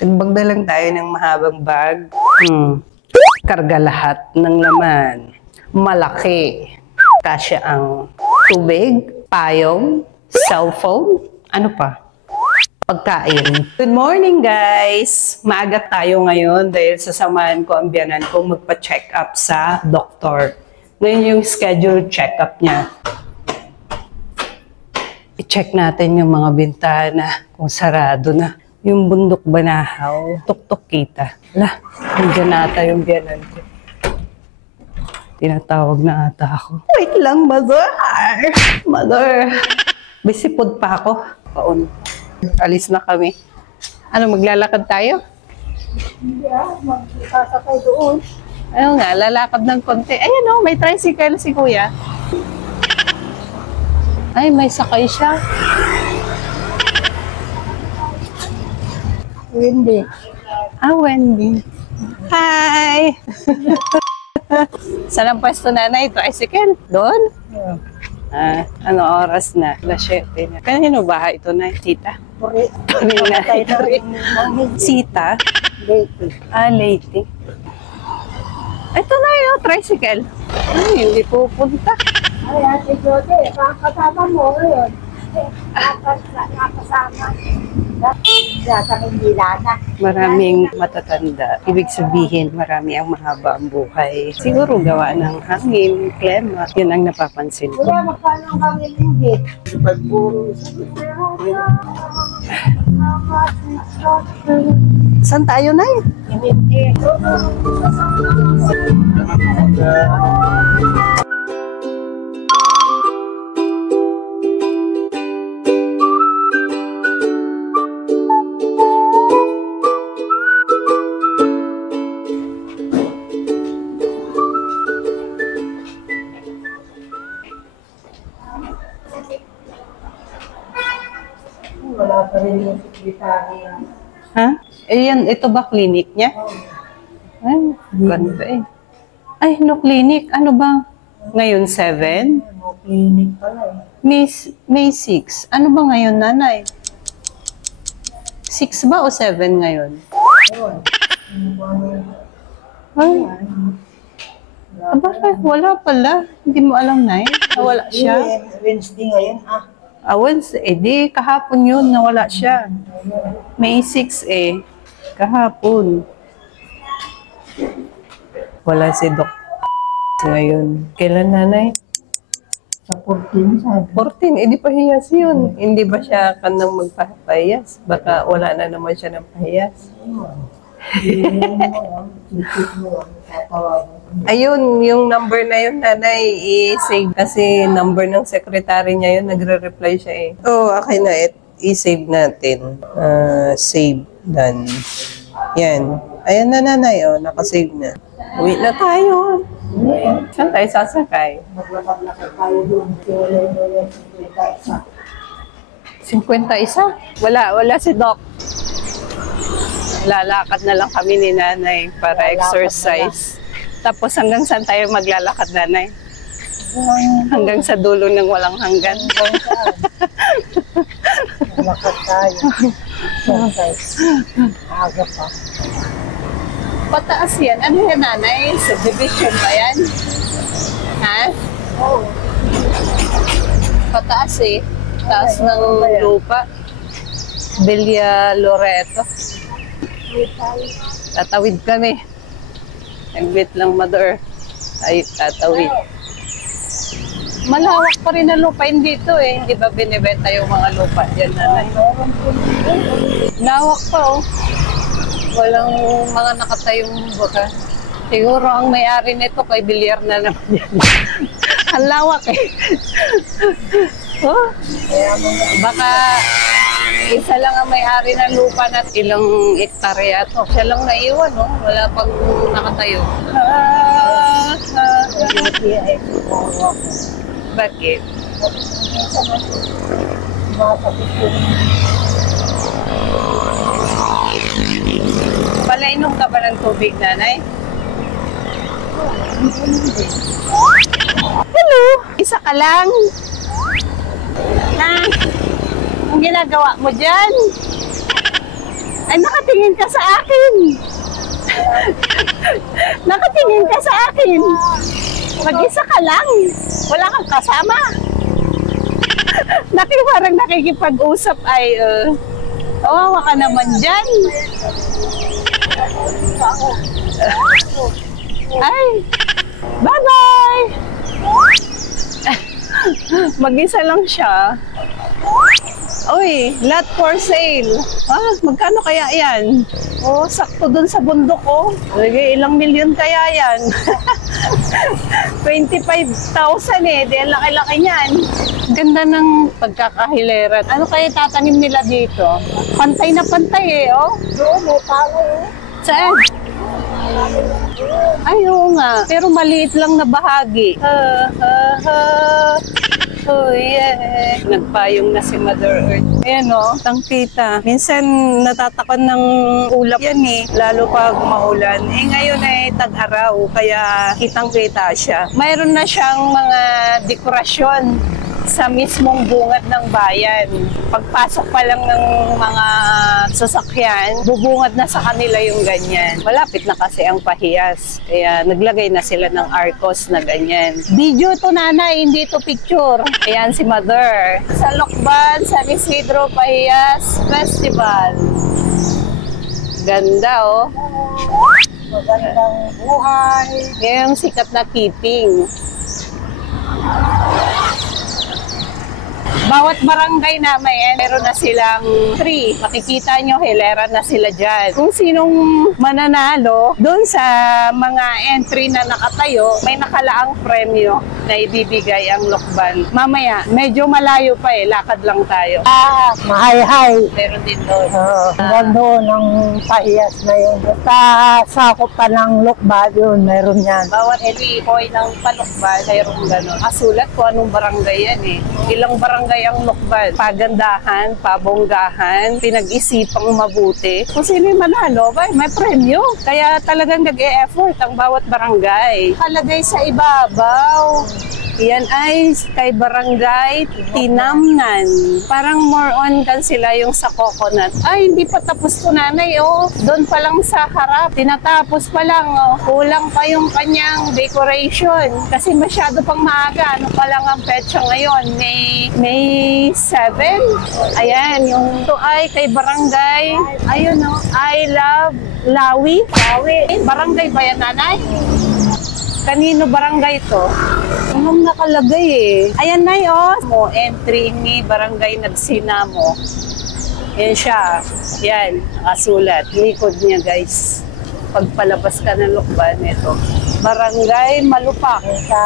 Nagbag na lang tayo ng mahabang bag. Karga lahat ng laman. Malaki. Kasya ang tubig, payong, cellphone, ano pa? Pagkain. Good morning, guys! Maaga tayo ngayon dahil sasamahan ko ang biyanan kong magpa-check up sa doktor. Ngayon yung scheduled check-up niya. I-check natin yung mga bintana kung sarado na. Yung bundok banahaw, tuktok kita. Ala, nandiyan na ata yung biyanan ko. Tinatawag na ata ako. Wait lang, mother! Mother! Bisipod pa ako. Paon. Alis na kami. Ano, maglalakad tayo? Hindi magsasakay doon. Ayun nga, lalakad ng konti. Ayun o, may tricycle si kuya. Ay, may sakay siya. Wendy. Ah, Wendy. Hi! Saan ang pwesto nanay? Tricycle? Doon? Ano oras na? Alas 7 na. Kanino bahay ito na? Tita? Puri. Sita? Lady. Ah, lady. Ito na yun, tricycle. Ay, hindi pupunta. Ay, Ate Jode, kasama mo ngayon. Nakasama. Sa Mindila na. Maraming matatanda. Ibig sabihin, marami ang mahaba ang buhay. Siguro gawa ng hangin, klema. Yun ang napapansin ko. Kuya, magkano kami linggit? Saan tayo na eh? Hindi. Wala pa rin yung sekretary. Ha? Ito ba clinic niya? Ay, ganda eh. Ay, no clinic. Ano ba? Ngayon 7? No clinic pala eh. May 6. Ano ba ngayon, nanay? 6 ba o 7 ngayon? Ayun. Ay, aba, wala pala. Hindi mo alam, nay? Nawala siya. Wednesday ngayon Wednesday. Di, kahapon yun, nawala siya. May 6 eh. Kahapon. Wala si Doc ngayon. Kailan, nanay? Sa 14 sabi. 14, di pahiyas yun. Hindi ba siya kanang magpapahiyas? Baka wala na naman siya ng pahiyas. Ayun, yung number na yun, nanay, i-save. Kasi number ng secretary niya yun, nagre-reply siya eh. Okay na, i-save natin. Save, done. Yan. Ayan na, nanay, nakasave na. Uwi na tayo. Saan tayo sasakay? Maglakad-lakad tayo doon. 51? Wala si Doc. Lalakad na lang kami ni nanay para exercise. Tapos hanggang saan tayo maglalakad, nanay? Hanggang sa dulo ng walang hanggan. Maglakad tayo. Aga pa. Pataas yan. Ano yan, nanay? Subdivision ba yan? Ha? Oo. Pataas eh. Taas ng lupa. Villa Loreto. Tatawid kami. Nag-wait lang, mother. Ay, tatawid. Malawak pa rin ang lupain dito eh. Hindi ba binibenta yung mga lupa dyan, nanay? Lawak pa oh. Walang mga nakatayong baka. Siguro ang may-ari nito kay Bilyar na naman yan. Ang lawak eh. Oh, baka isa lang ang may-ari ng lupa na ilang hektarya to. Siya lang naiwan, no? Wala pang nakatayo. Bakit? Palainom ka ba ng tubig, nanay? Hello! Isa ka lang? Ha? Ang ginagawa mo dyan? Ay, nakatira nakatingin ka sa akin. Nakatingin ka sa akin. Mag-isa ka lang. Wala kang kasama. Parang nakikipag-usap ay, kawawa ka naman dyan. Ay, bye-bye! Mag-isa lang siya. Uy, lot for sale. Ah, magkano kaya yan? Oh, sakto dun sa bundok ko. Lagay, ilang milyon kaya yan? 25,000 eh. Di ang laki-laki niyan. Ganda ng pagkakahilera. Ano kaya tatanim nila dito? Pantay na pantay eh, oh. Doon, may palo eh. Saan? Ay, oo nga. Pero maliit lang na bahagi. Oh, yeah. Nagpayong na si Mother Earth. Ayan o, tangkita. Minsan natatakon ng ulap yan eh. Lalo pag maulan. Eh ngayon ay tag-araw, kaya kitang-kita siya. Mayroon na siyang mga dekorasyon sa mismong bungad ng bayan. Pagpasok pa lang ng mga sasakyan, bubungad na sa kanila yung ganyan. Malapit na kasi ang Pahiyas. Kaya naglagay na sila ng arcos na ganyan. Video to nanay, hindi to picture. Ayan si Mother. Sa Lokban, San Isidro Pahiyas Festival. Ganda oh. Magandang buhay. Yan yung sikat na keeping. Bawat barangay namin, meron na silang tree. Makikita nyo, hilera na sila dyan. Kung sinong mananalo, doon sa mga entry na nakatayo, may nakalaang premyo na ibibigay ang Lokban. Mamaya, medyo malayo pa eh, lakad lang tayo. Mahay-hay. Meron din doon. Hanggang doon ang Pahiyas na yun. Basta sakop pa ng Lokban yun, meron yan. Bawat entry point ng Palokban, mayroong gano'n. Kasulat ko anong barangay yan eh. Ilang barangay ang Lokban. Pagandahan, pabonggahan, pinag-isipang mabuti. Kung sino yung manalo, may premyo. Kaya talagang nag-e-effort ang bawat barangay. Kalagay sa ibabaw. Yan ay kay Barangay Tinamnan. Parang more on kan sila yung sa coconut. Ay, hindi pa tapos to nanay, oh. Doon pa lang sa harap. Tinatapos pa lang, oh. Kulang pa yung kanyang decoration. Kasi masyado pang maaga. Ano pa lang ang petsa ngayon? May 7. Ayan, yung to ay kay Barangay. Ayun, oh. I love Lawi. Lawi. Barangay ba yan, nanay? Kanino barangay to? Anong nakalagay eh? Ayan na yun. Entry ni Barangay Nagsinamo. Yan siya. Yan, nakasulat. Likod niya guys. Pagpalabas ka ng Lokban, ito. Barangay Malupak. Sa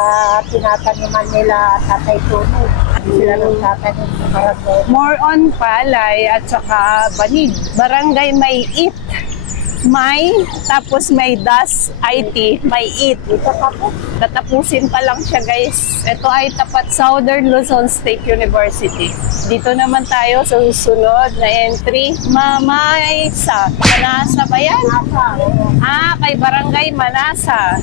tinataniman nila Tatay Tuno. Sila ng tatanim sa barangay. More on palay at saka banig. Barangay May It. May, tapos may das, IT, may it. Tatapusin pa lang siya guys. Ito ay tapat Southern Luzon State University. Dito naman tayo sa susunod na entry. Mamaysa. Manasa ba yan? Ah, kay Barangay Manasa.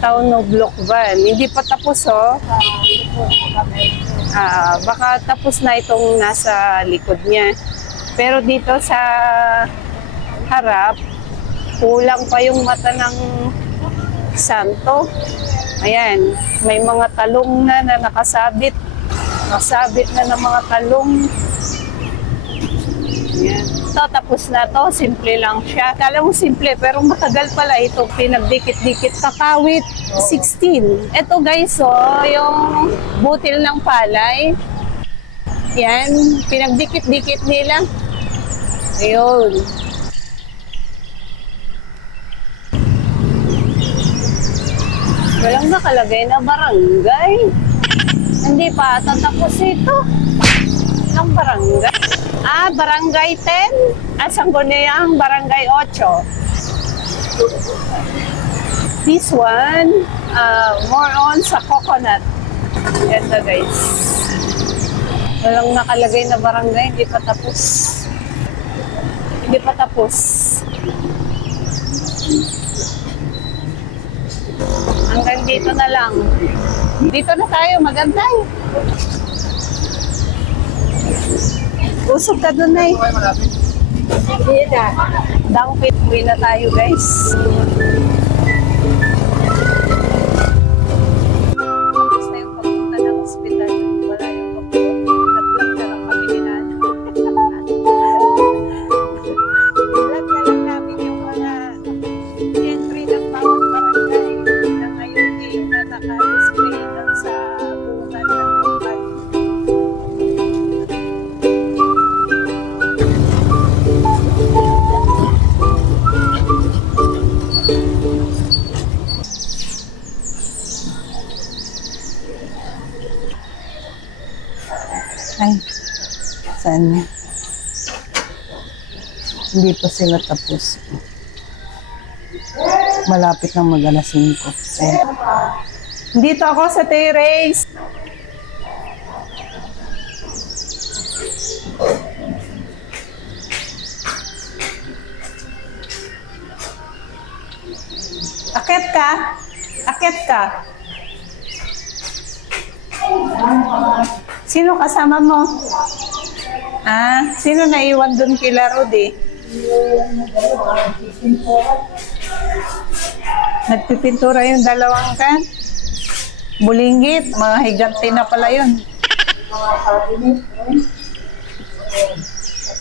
Town of Lokban. Hindi pa tapos oh. Baka tapos na itong nasa likod niya. Pero dito sa harap, kulang pa yung mata ng santo. Ayan, may mga talong na nakasabit. Nakasabit na ng mga talong. Ayan. Ito, tapos na to. Simple lang siya. Kala mo simple, pero matagal pala ito. Pinagdikit-dikit. Kakawit, 16. Ito guys, oh, yung butil ng palay. Yan, pinagdikit-dikit nila. Ayun. Walang nakalagay na barangay. Hindi pa tatapos ito. Ang barangay. Barangay 10. Sangguniang Barangay 8. This one, more on sa coconut. Ganda guys. Walang nakalagay na barangay, hindi pa tapos. Hindi pa tapos. Hanggang dito na lang. Dito na tayo, magantay. Usog ka doon na eh. Dangpit, uwi na tayo guys. Tapos na yung pagpunta ng hospital. Wala yung pagpunta. Nag-vlog na lang kami ni Nana. Vlog na lang namin yung mga entry ng bawat barangay na ngayon na naka-display lang sa buwan ng lokal. Ay, saan niya? Hindi pa sila tapos. Malapit na mag-alas 5. Ayan. Dito ako sa terrace. Akit ka? Akit ka? Sino kasama mo? Ah, sino naiwan doon kila Rudy? Nagpipintura yung dalawang kan? Bulinggit, mga higante na pala yun. Mga cabinet,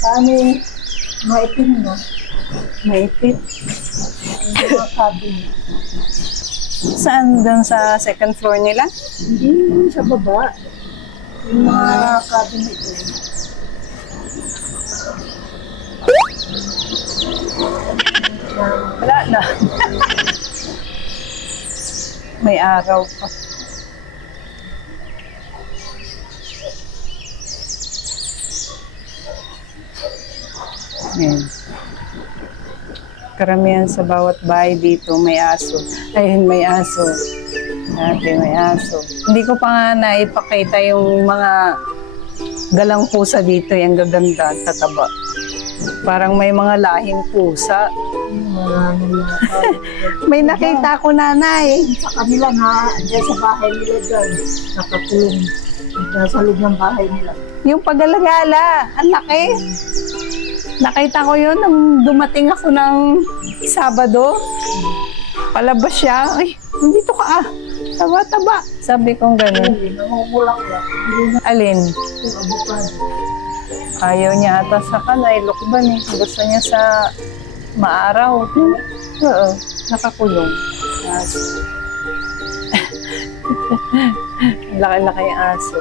kami, maipin na. Maipit. Mga cabinet. Saan doon sa second floor nila? Hindi sa baba. Yung mga cabinet yun. Wala na. May araw pa. Ayan. Karamihan sa bawat bahay dito may aso. Ayun, may aso. Dati may aso. Hindi ko pa nga naipakita yung mga galang pusa dito. Yung gaganda, tataba. Parang may mga lahing pusa. Maraming mga cabinet. May nakita ko, nanay. Sa kanila na, dyan sa bahay nila dyan, nakakulong. Nasa loob ng bahay nila. Yung pagalagala, ang laki. Nakita ko yun nung dumating ako ng Sabado. Palabas siya. Ay, nandito ka ah. Taba-taba. Sabi kong gano'n. Hindi, namumulak-lak. Hindi na Alin? yung abukado. Ayaw niya ata sa kanay. Lukban eh. Gusto niya sa maaraw. Oo. Nakakulong. Aso. Laki-laki yung aso.